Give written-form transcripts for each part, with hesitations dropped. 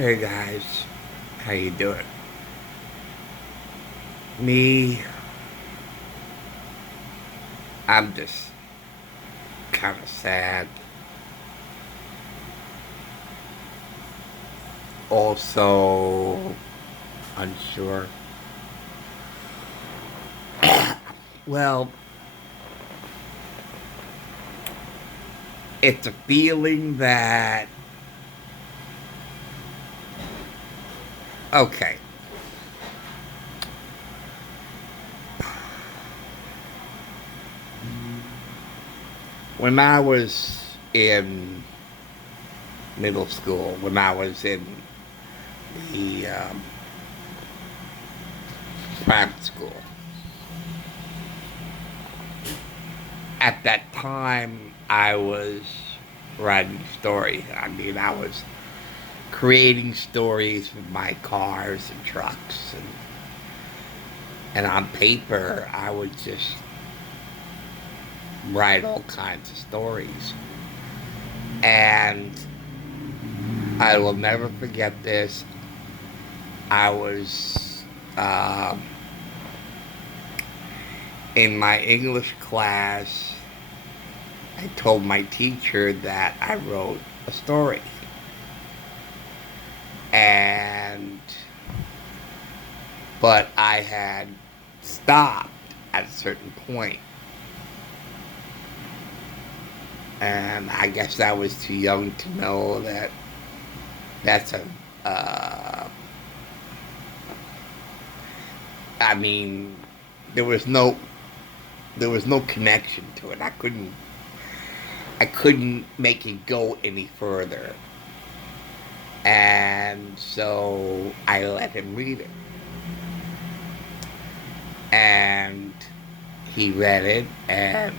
Hey guys, how you doing? Me, I'm just kind of sad. Also unsure. Well, it's a feeling that okay. When I was in middle school, when I was in the private school, at that time I was writing stories. I mean, I was creating stories with my cars and trucks, and on paper I would just write all kinds of stories. And I will never forget this. I was in my English class. I told my teacher that I wrote a story. And but I had stopped at a certain point. And I guess I was too young to know that that's a I mean, there was no connection to it. I couldn't make it go any further. And so I let him read it. And he read it, and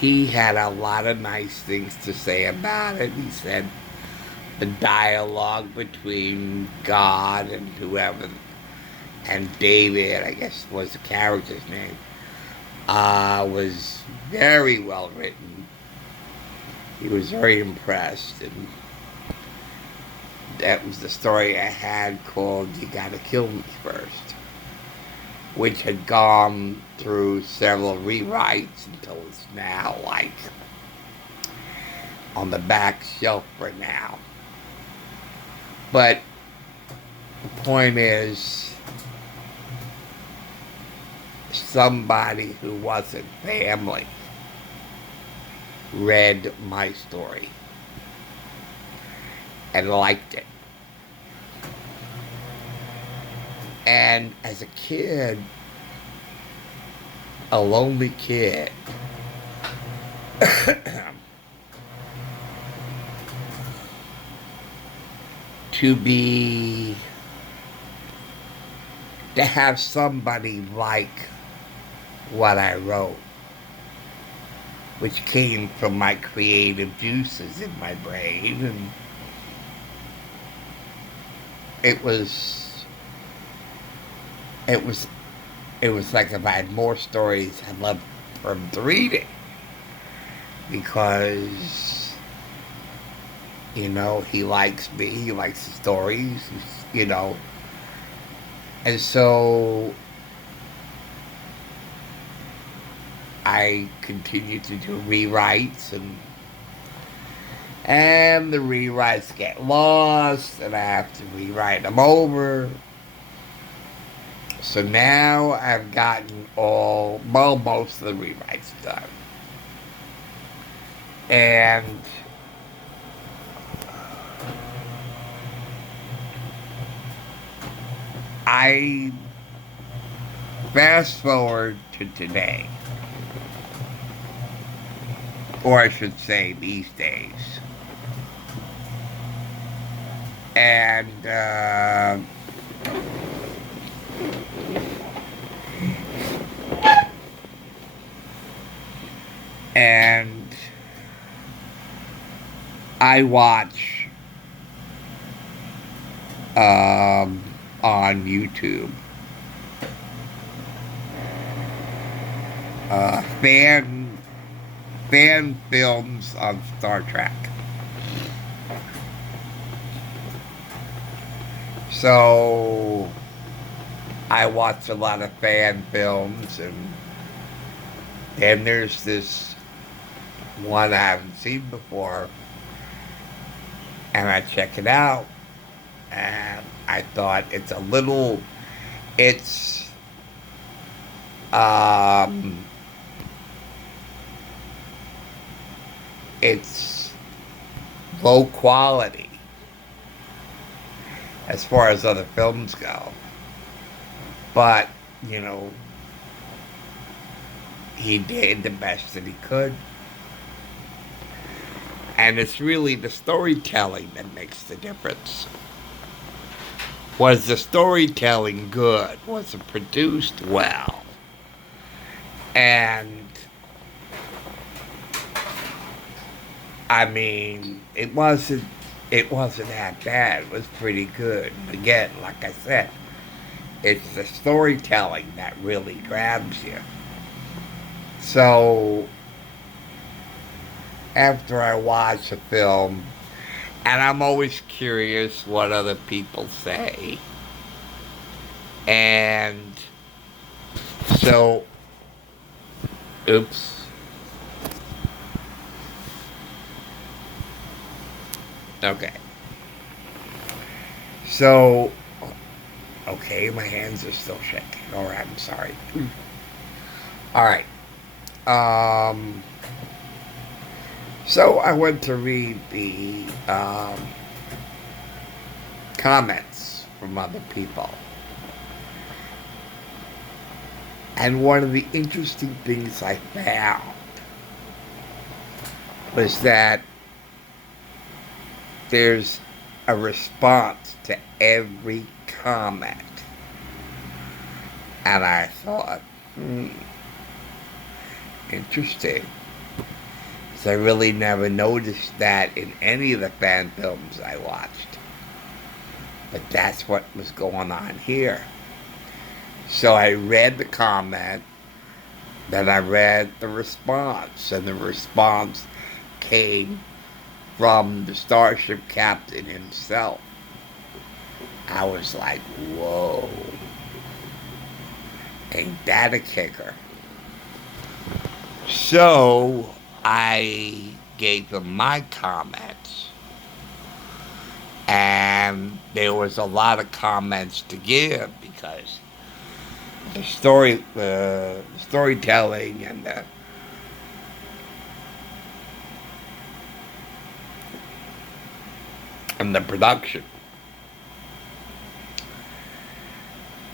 he had a lot of nice things to say about it. He said the dialogue between God and whoever, and David, I guess was the character's name, was very well written. He was very impressed, and that was the story I had called You Gotta Kill Me First, which had gone through several rewrites until it's now like on the back shelf for now. But the point is, somebody who wasn't family read my story and liked it. And as a kid, a lonely kid, to have somebody like what I wrote, which came from my creative juices in my brain, and it was it was it was like if I had more stories, I'd love for him to read it, because he likes me, he likes the stories, and so I continue to do rewrites, and the rewrites get lost, and I have to rewrite them over. So now I've gotten most of the rewrites done. And I fast forward to today, or I should say these days, and I watch on YouTube fan films on Star Trek. So I watch a lot of fan films, and then there's this one I haven't seen before, and I check it out, and I thought it's um, it's low quality as far as other films go, but you know, he did the best that he could. And it's really the storytelling that makes the difference. Was the storytelling good? Was it produced well? And I mean, it wasn't that bad. It was pretty good. Again, like I said, it's the storytelling that really grabs you. So after I watch a film, and I'm always curious what other people say. And so, oops. Okay. So, okay, my hands are still shaking. All right, I'm sorry. All right. Um, so I went to read the comments from other people. And one of the interesting things I found was that there's a response to every comment. And I thought, interesting. So I really never noticed that in any of the fan films I watched. But that's what was going on here. So I read the comment, then I read the response, and the response came from the starship captain himself. I was like, whoa, ain't that a kicker? So I gave them my comments, and there was a lot of comments to give because the storytelling and the production.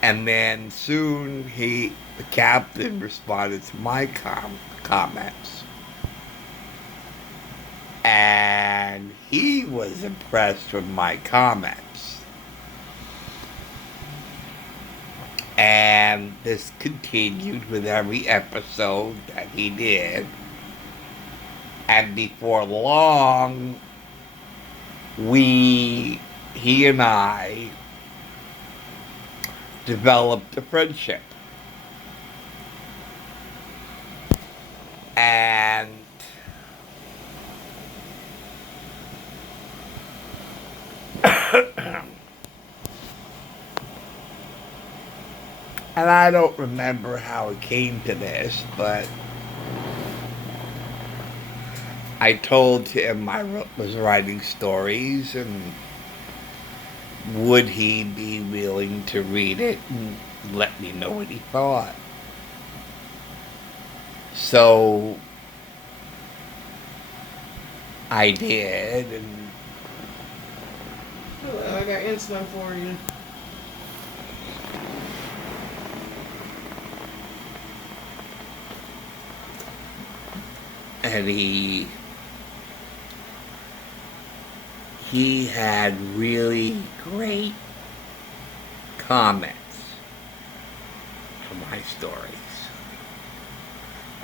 And then soon the captain responded to my comments. And he was impressed with my comments. And this continued with every episode that he did. And before long, he and I developed a friendship. And and I don't remember how it came to this, but I told him I was writing stories, and would he be willing to read it and let me know what he thought. So I did, and hello, I got insulin for you. and he had really great comments for my stories.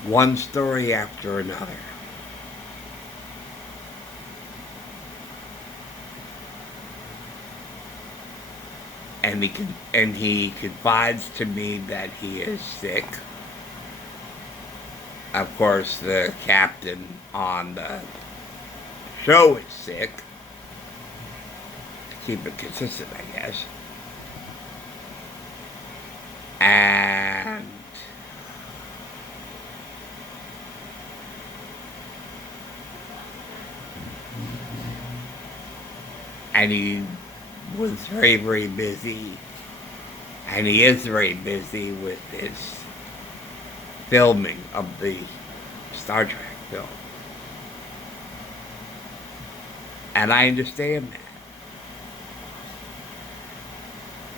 One story after another. And he confides to me that he is sick. Of course, the captain on the show is sick. To keep it consistent, I guess. And he was very, very busy, and he is very busy with his filming of the Star Trek film. And I understand that.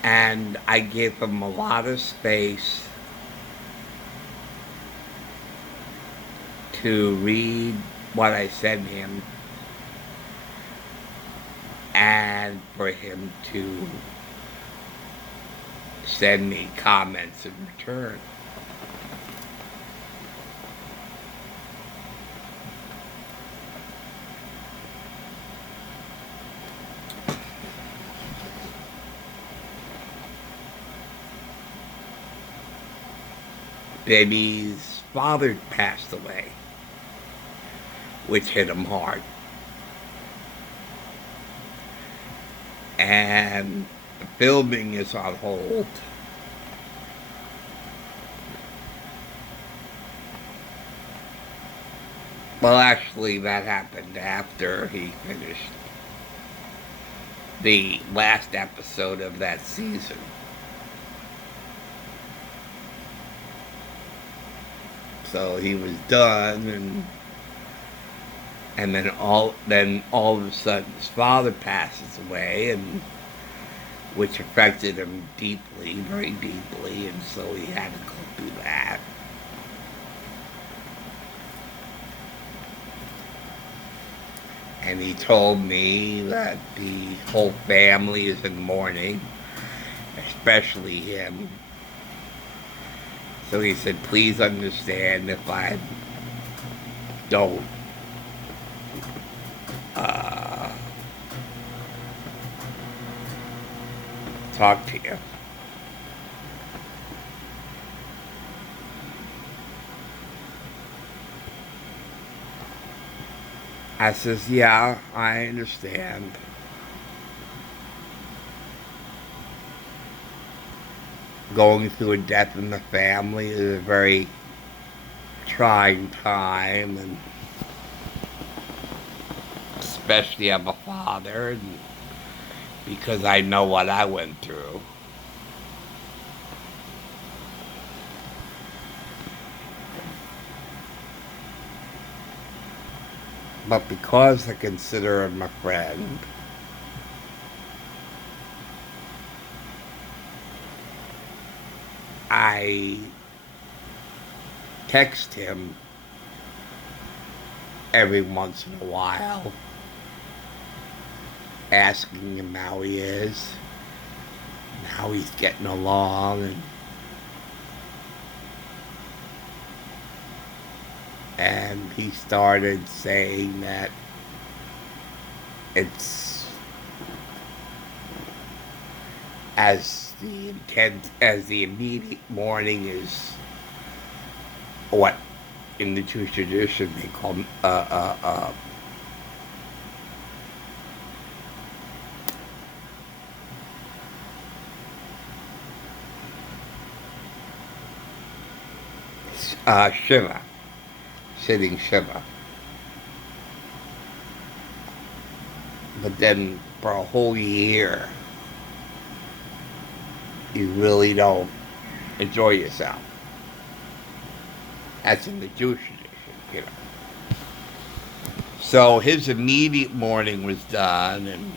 And I gave him a lot of space to read what I sent him and for him to send me comments in return. Baby's father passed away, which hit him hard. And the filming is on hold. Well, actually, that happened after he finished the last episode of that season. So he was done, and then all of a sudden his father passes away, and which affected him deeply, very deeply, and so he had to go through that. And he told me that the whole family is in mourning, especially him. So he said, please understand if I don't talk to you. I says, yeah, I understand. Going through a death in the family is a very trying time, and especially I'm a father, and because I know what I went through. But because I consider him a friend, I text him every once in a while, asking him how he is, and how he's getting along, and he started saying that it's as the immediate mourning is what in the Jewish tradition they call Shiva, sitting Shiva. But then for a whole year, you really don't enjoy yourself. That's in the Jewish tradition, So his immediate mourning was done, and